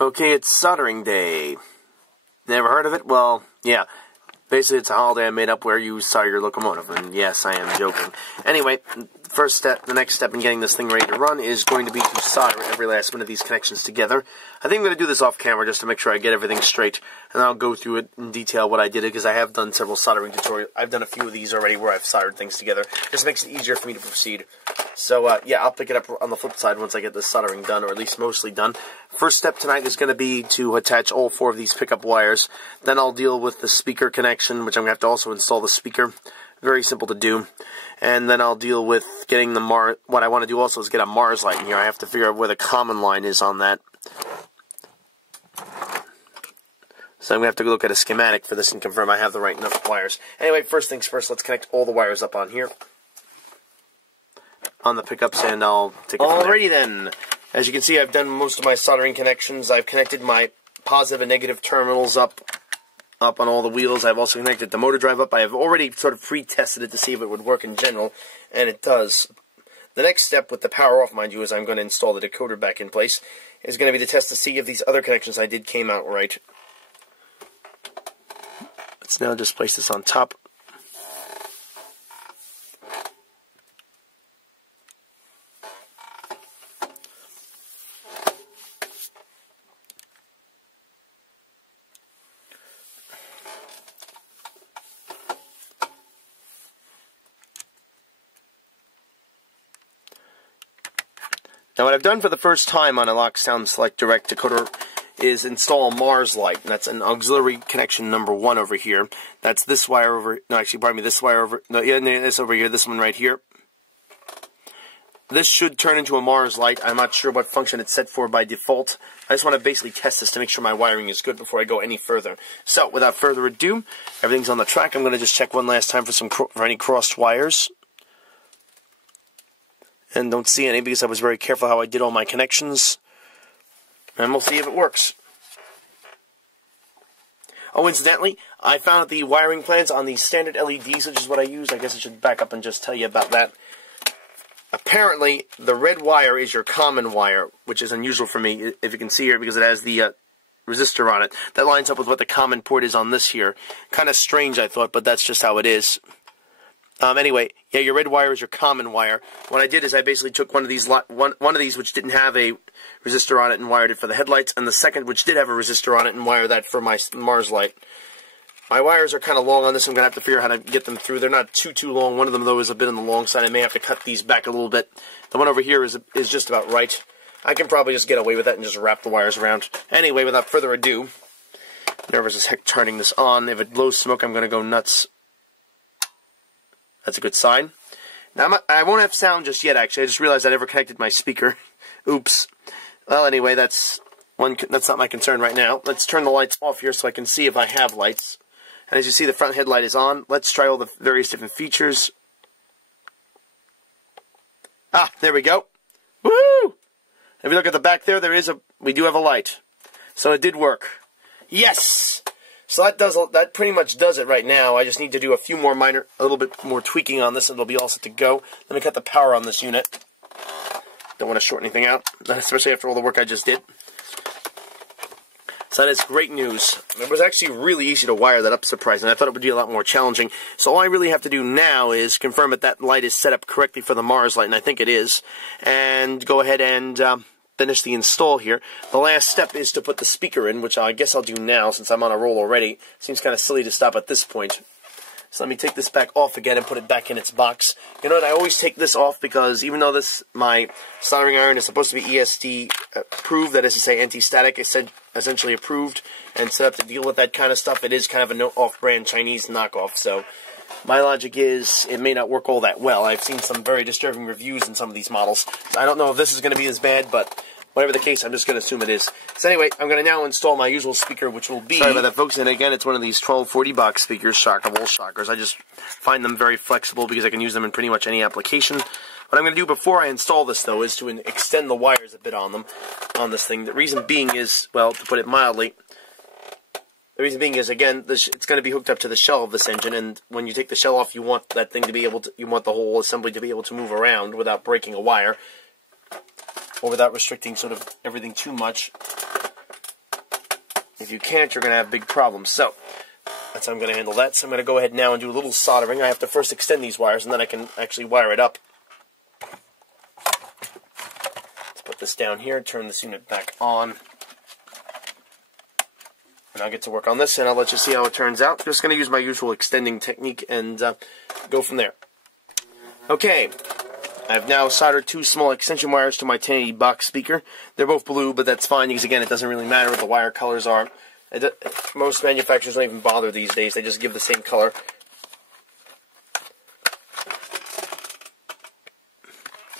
Okay, it's soldering day. Never heard of it? Well, yeah. Basically, it's a holiday I made up where you solder your locomotive, and yes, I am joking. Anyway, the next step in getting this thing ready to run is going to be to solder every last one of these connections together. I think I'm going to do this off camera just to make sure I get everything straight, and I'll go through it in detail what I did, because I have done several soldering tutorials. I've done a few of these already where I've soldered things together. Just makes it easier for me to proceed. So, yeah, I'll pick it up on the flip side once I get this soldering done, or at least mostly done. First step tonight is going to be to attach all 4 of these pickup wires. Then I'll deal with the speaker connection, which I'm going to have to also install the speaker. Very simple to do. And then I'll deal with getting the what I want to do also is get a Mars light in here. I have to figure out where the common line is on that. So I'm going to have to look at a schematic for this and confirm I have the right enough wires. Anyway, first things first, let's connect all the wires up on here. On the pickups, and I'll take it from there. Alrighty then. As you can see, I've done most of my soldering connections. I've connected my positive and negative terminals up on all the wheels. I've also connected the motor drive up. I have already sort of pre-tested it to see if it would work in general, and it does. The next step with the power off, mind you, is I'm going to install the decoder back in place, is going to be to test to see if these other connections I did came out right. Let's now just place this on top. Now, what I've done for the first time on a Lock Sound Select Direct decoder is install a Mars light. And that's an auxiliary connection number 1 over here. That's this wire over, no, actually, pardon me, this wire over, no, yeah, this over here, this one right here. This should turn into a Mars light. I'm not sure what function it's set for by default. I just want to basically test this to make sure my wiring is good before I go any further. So, without further ado, everything's on the track. I'm going to just check one last time for any crossed wires. And don't see any because I was very careful how I did all my connections. And we'll see if it works. Oh, incidentally, I found the wiring plans on the standard LEDs, which is what I use. I guess I should back up and just tell you about that. Apparently, the red wire is your common wire, which is unusual for me, if you can see here, because it has the resistor on it. That lines up with what the common port is on this here. Kind of strange, I thought, but that's just how it is. Anyway, yeah, your red wire is your common wire. What I did is I basically took one of these which didn't have a resistor on it and wired it for the headlights, and the second which did have a resistor on it and wired that for my Mars light. My wires are kind of long on this. I'm going to have to figure out how to get them through. They're not too long. One of them, though, is a bit on the long side. I may have to cut these back a little bit. The one over here is just about right. I can probably just get away with that and just wrap the wires around. Anyway, without further ado, nervous as heck turning this on. If it blows smoke, I'm going to go nuts. That's a good sign. Now, I won't have sound just yet, actually. I just realized I never connected my speaker. Oops. Well, anyway, that's not my concern right now. Let's turn the lights off here so I can see if I have lights. And as you see, the front headlight is on. Let's try all the various different features. Ah, there we go. Woo! If you look at the back there, we do have a light. So it did work. Yes! So that pretty much does it right now. I just need to do a little bit more tweaking on this, and it'll be all set to go. Let me cut the power on this unit. Don't want to short anything out, especially after all the work I just did. So that is great news. It was actually really easy to wire that up, surprisingly. I thought it would be a lot more challenging. So all I really have to do now is confirm that light is set up correctly for the Mars light, and I think it is. And go ahead and finish the install here. The last step is to put the speaker in, which I guess I'll do now since I'm on a roll already. Seems kind of silly to stop at this point. So let me take this back off again and put it back in its box. You know what, I always take this off because even though my soldering iron is supposed to be ESD approved, that is to say anti-static, is essentially approved and set up to deal with that kind of stuff, it is kind of an off-brand Chinese knockoff. So my logic is it may not work all that well. I've seen some very disturbing reviews in some of these models. So I don't know if this is going to be as bad, but whatever the case, I'm just going to assume it is. So anyway, I'm going to now install my usual speaker, which will be... Sorry about that, folks. And again, it's one of these 1240 box speakers, shockable shockers. I just find them very flexible because I can use them in pretty much any application. What I'm going to do before I install this, though, is to extend the wires a bit on this thing. The reason being is, well, to put it mildly, the reason being is, again, it's going to be hooked up to the shell of this engine, and when you take the shell off, you want that thing to be able to, you want the whole assembly to be able to move around without breaking a wire, or without restricting sort of everything too much. If you can't, you're going to have big problems. So that's how I'm going to handle that. So I'm going to go ahead now and do a little soldering. I have to first extend these wires, and then I can actually wire it up. Let's put this down here, turn this unit back on. And I'll get to work on this, and I'll let you see how it turns out. Just going to use my usual extending technique and go from there. Okay, I've now soldered 2 small extension wires to my 1080 box speaker. They're both blue, but that's fine because, again, it doesn't really matter what the wire colors are. Most manufacturers don't even bother these days. They just give the same color.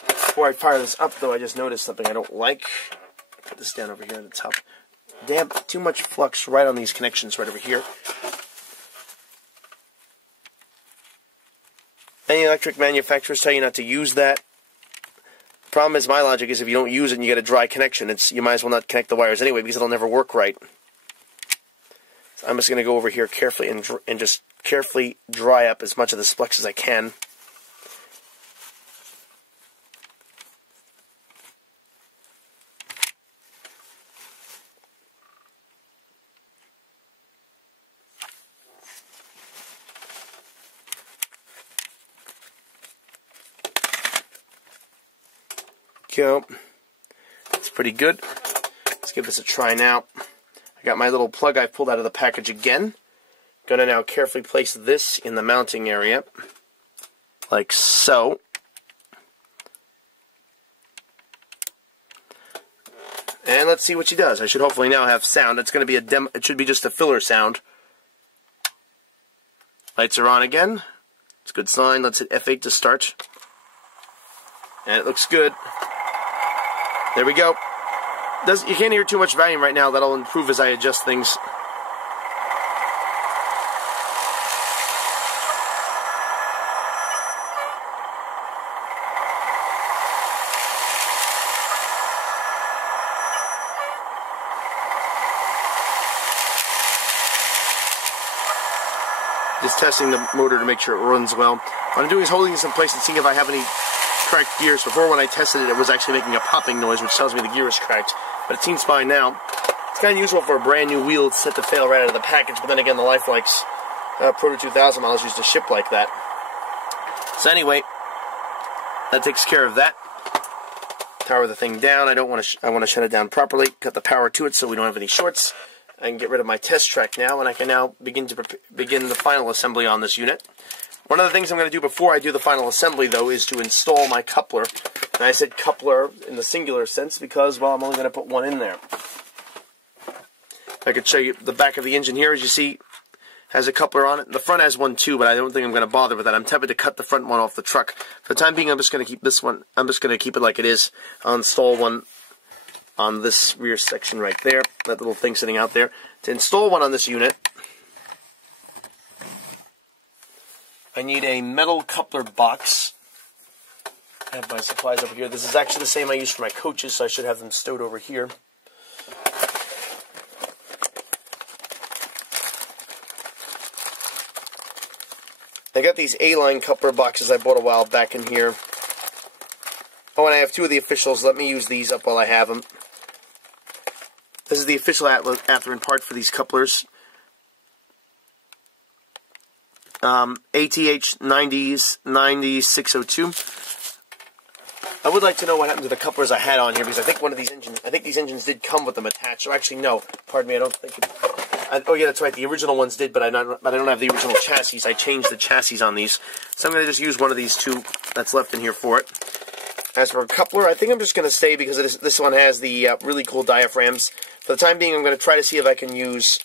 Before I fire this up, though, I just noticed something I don't like. Put this down over here at the top. Damn, too much flux right on these connections right over here. Any electric manufacturers tell you not to use that. Problem is, my logic is if you don't use it and you get a dry connection, you might as well not connect the wires anyway because it'll never work right. So I'm just going to go over here carefully and just carefully dry up as much of this flux as I can. Go. It's pretty good. Let's give this a try now. I got my little plug I pulled out of the package again. Gonna now carefully place this in the mounting area, like so. And let's see what she does. I should hopefully now have sound. It's gonna be a demo. It should be just a filler sound. Lights are on again. It's a good sign. Let's hit F8 to start. And it looks good. There we go. You can't hear too much volume right now. That'll improve as I adjust things. Just testing the motor to make sure it runs well. What I'm doing is holding this in place and seeing if I have any cracked gears. Before, when I tested it, it was actually making a popping noise, which tells me the gear is cracked. But it seems fine now. It's kind of useful for a brand new wheel. It's set to fail right out of the package, but then again, the Lifelike's Proto 2000 models used to ship like that. So anyway, that takes care of that. Power the thing down. I want to shut it down properly. Cut the power to it so we don't have any shorts. I can get rid of my test track now, and I can now begin the final assembly on this unit. One of the things I'm going to do before I do the final assembly, though, is to install my coupler. And I said coupler in the singular sense because, well, I'm only going to put one in there. I could show you the back of the engine here, as you see, has a coupler on it. The front has one too, but I don't think I'm going to bother with that. I'm tempted to cut the front one off the truck. For the time being, I'm just going to keep this one. I'm just going to keep it like it is. I'll install one on this rear section right there. That little thing sitting out there. To install one on this unit, I need a metal coupler box. I have my supplies over here. This is actually the same I use for my coaches, so I should have them stowed over here. I got these A-line coupler boxes I bought a while back in here. Oh, and I have 2 of the officials. Let me use these up while I have them. This is the official Athearn part for these couplers. ATH 90602. I would like to know what happened to the couplers I had on here, because I think these engines did come with them attached. Or actually, no, pardon me, I don't think oh yeah, that's right, the original ones did, but I don't have the original chassis. I changed the chassis on these. So I'm going to just use one of these 2 that's left in here for it. As for a coupler, I think I'm just going to stay because this one has the really cool diaphragms. For the time being, I'm going to try to see if I can use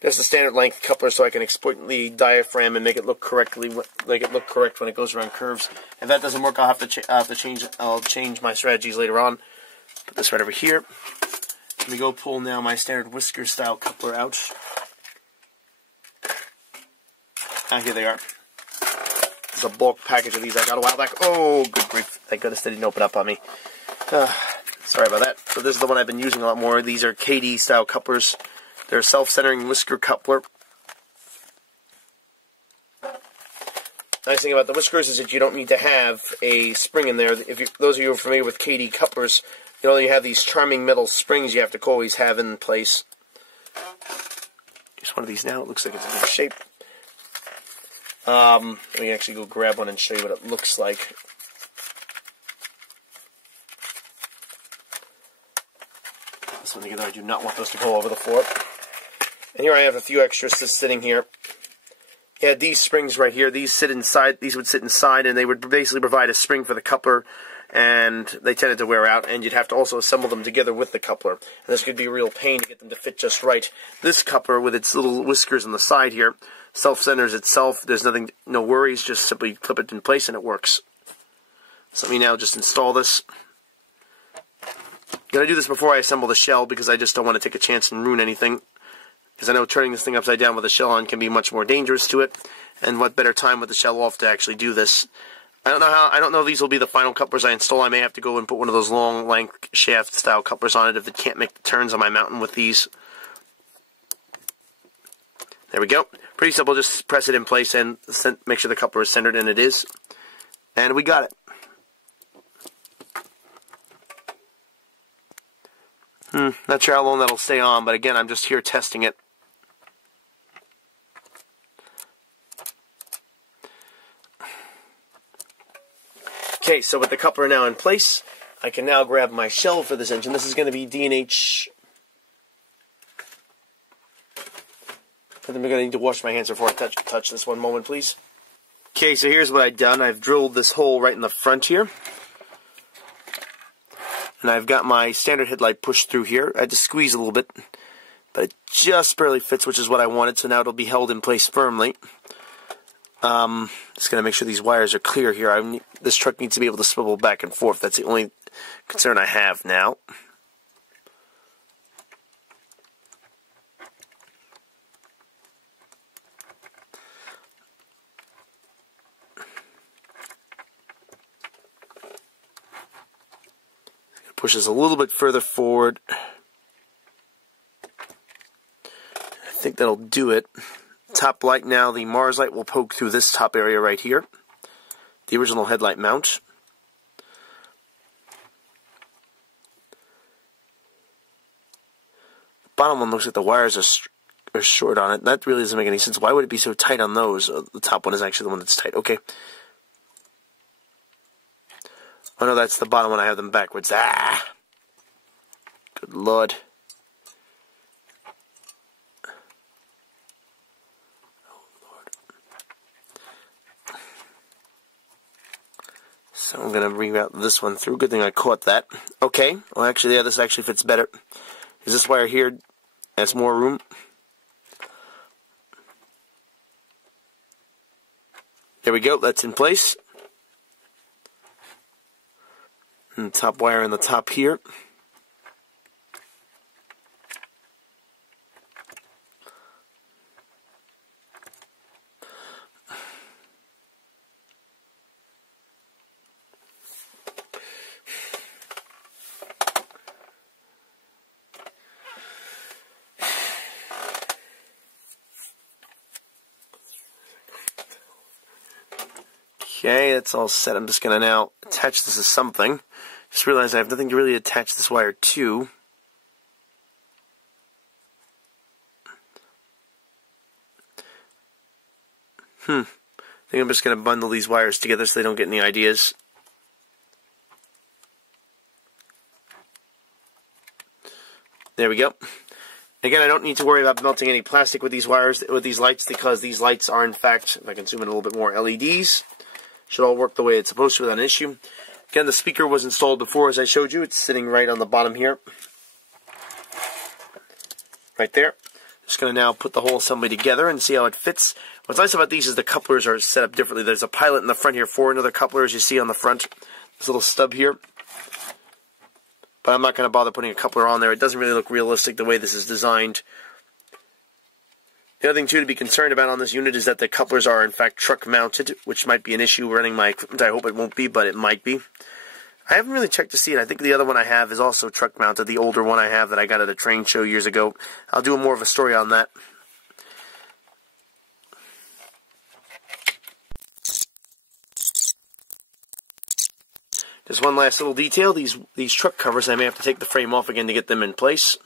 just a standard length coupler so I can exploit the diaphragm and make it look correct when it goes around curves. If that doesn't work, I'll change my strategies later on. Put this right over here. Let me go pull now my standard whisker style coupler out. Ah, here they are. There's a bulk package of these I got a while back. Oh, good grief. Thank goodness they didn't open up on me. Sorry about that. So this is the one I've been using a lot more. These are KD style couplers. They're a self-centering whisker coupler. Nice thing about the whiskers is that you don't need to have a spring in there. Those of you who are familiar with KD couplers You know, you have these charming metal springs you have to always have in place. Here's one of these now. It looks like it's in good shape. Let me actually go grab one and show you what it looks like. This one together, I do not want those to go over the floor. And here I have a few extras just sitting here. You had these springs right here. These sit inside. These would sit inside, and they would basically provide a spring for the coupler, and they tended to wear out, and you'd have to also assemble them together with the coupler. And this could be a real pain to get them to fit just right. This coupler, with its little whiskers on the side here, self-centers itself. There's nothing, no worries. Just simply clip it in place, and it works. So let me now just install this. I'm going to do this before I assemble the shell, because I just don't want to take a chance and ruin anything. Because I know turning this thing upside down with the shell on can be much more dangerous to it. And what better time with the shell off to actually do this. I don't know if these will be the final couplers I install. I may have to go and put one of those long length shaft style couplers on it if it can't make the turns on my mountain with these. There we go. Pretty simple. Just press it in place and make sure the coupler is centered, and it is. And we got it. Not sure how long that'll stay on, but again, I'm just here testing it. Okay, so with the coupler now in place, I can now grab my shell for this engine. This is going to be D&H. I think I'm going to need to wash my hands before I touch this. One moment, please. Okay, so here's what I've done. I've drilled this hole right in the front here. And I've got my standard headlight pushed through here. I had to squeeze a little bit, but it just barely fits, which is what I wanted, so now it'll be held in place firmly. Just going to make sure these wires are clear here. This truck needs to be able to swivel back and forth. That's the only concern I have now. Push this a little bit further forward. I think that'll do it. Top light now, the Mars light will poke through this top area right here. The original headlight mount. The bottom one looks like the wires are short on it. That really doesn't make any sense. Why would it be so tight on those? The top one is actually the one that's tight. Okay. Oh no, that's the bottom one. I have them backwards. Ah! Good Lord. So I'm going to reroute this one through. Good thing I caught that. Okay. Well, actually, yeah, this actually fits better. Is this wire here has more room? There we go. That's in place. And top wire in the top here. Okay, that's all set. I'm just going to now attach this to something. Just realized I have nothing to really attach this wire to. I think I'm just going to bundle these wires together so they don't get any ideas. There we go. Again, I don't need to worry about melting any plastic with these wires, with these lights, because these lights are, in fact, if I can zoom in a little bit more, LEDs. Should all work the way it's supposed to without an issue. Again, the speaker was installed before, as I showed you. It's sitting right on the bottom here. Right there. Just going to now put the whole assembly together and see how it fits. What's nice about these is the couplers are set up differently. There's a pilot in the front here for another coupler, as you see on the front. This little stub here. But I'm not going to bother putting a coupler on there. It doesn't really look realistic the way this is designed. The other thing, too, to be concerned about on this unit is that the couplers are, in fact, truck-mounted, which might be an issue running my equipment. I hope it won't be, but it might be. I haven't really checked to see it. I think the other one I have is also truck-mounted, the older one I have that I got at a train show years ago. I'll do more of a story on that. There's one last little detail. These truck covers, I may have to take the frame off again to get them in place.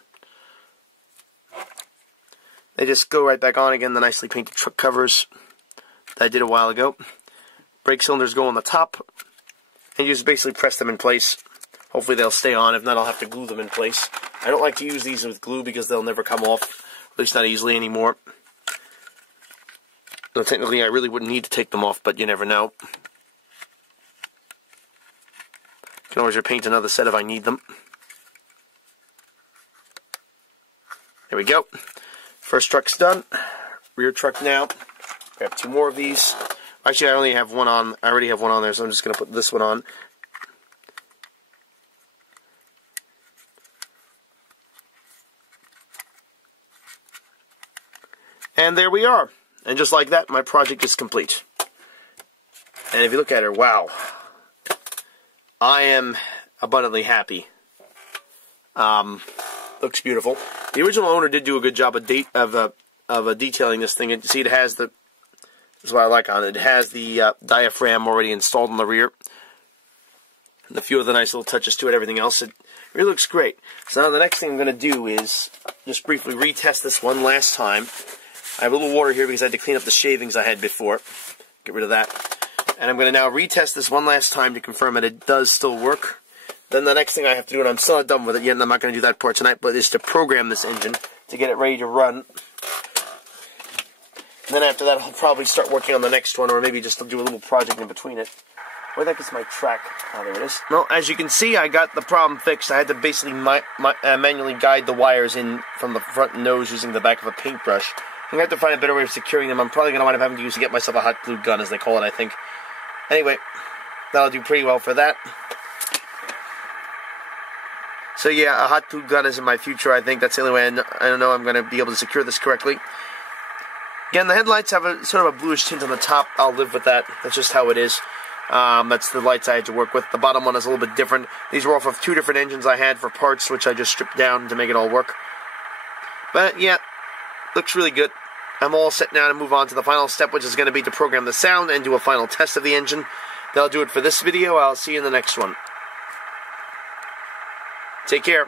They just go right back on again, the nicely painted truck covers that I did a while ago. Brake cylinders go on the top, and you just basically press them in place. Hopefully they'll stay on. If not, I'll have to glue them in place. I don't like to use these with glue because they'll never come off, at least not easily anymore. So technically I really wouldn't need to take them off, but you never know. Can always repaint another set if I need them. There we go. First truck's done. Rear truck now. Grab 2 more of these. Actually, I already have one on there, so I'm just going to put this one on. And there we are. And just like that, my project is complete. And if you look at her, wow. I am abundantly happy. Looks beautiful. The original owner did do a good job of detailing this thing. And see, it has the. This is what I like on it. It has the diaphragm already installed on the rear, and a few of the nice little touches to it. Everything else, it really looks great. So now the next thing I'm going to do is just briefly retest this one last time. I have a little water here because I had to clean up the shavings I had before. Get rid of that. And I'm going to now retest this one last time to confirm that it does still work. Then the next thing I have to do, and I'm still not done with it yet, and I'm not going to do that part tonight, but is to program this engine to get it ready to run. And then after that, I'll probably start working on the next one, or maybe just do a little project in between it. Where the heck is my track? Oh, there it is. Well, as you can see, I got the problem fixed. I had to basically manually guide the wires in from the front nose using the back of a paintbrush. I'm going to have to find a better way of securing them. I'm probably going to wind up having to get myself a hot glue gun, as they call it, I think. Anyway, that'll do pretty well for that. So yeah, a hot glue gun is in my future. I think that's the only way I know I'm going to be able to secure this correctly. Again, the headlights have a sort of a bluish tint on the top. I'll live with that. That's just how it is. That's the lights I had to work with. The bottom one is a little bit different. These were off of 2 different engines I had for parts, which I just stripped down to make it all work. But yeah, looks really good. I'm all set now to move on to the final step, which is going to be to program the sound and do a final test of the engine. That'll do it for this video. I'll see you in the next one. Take care.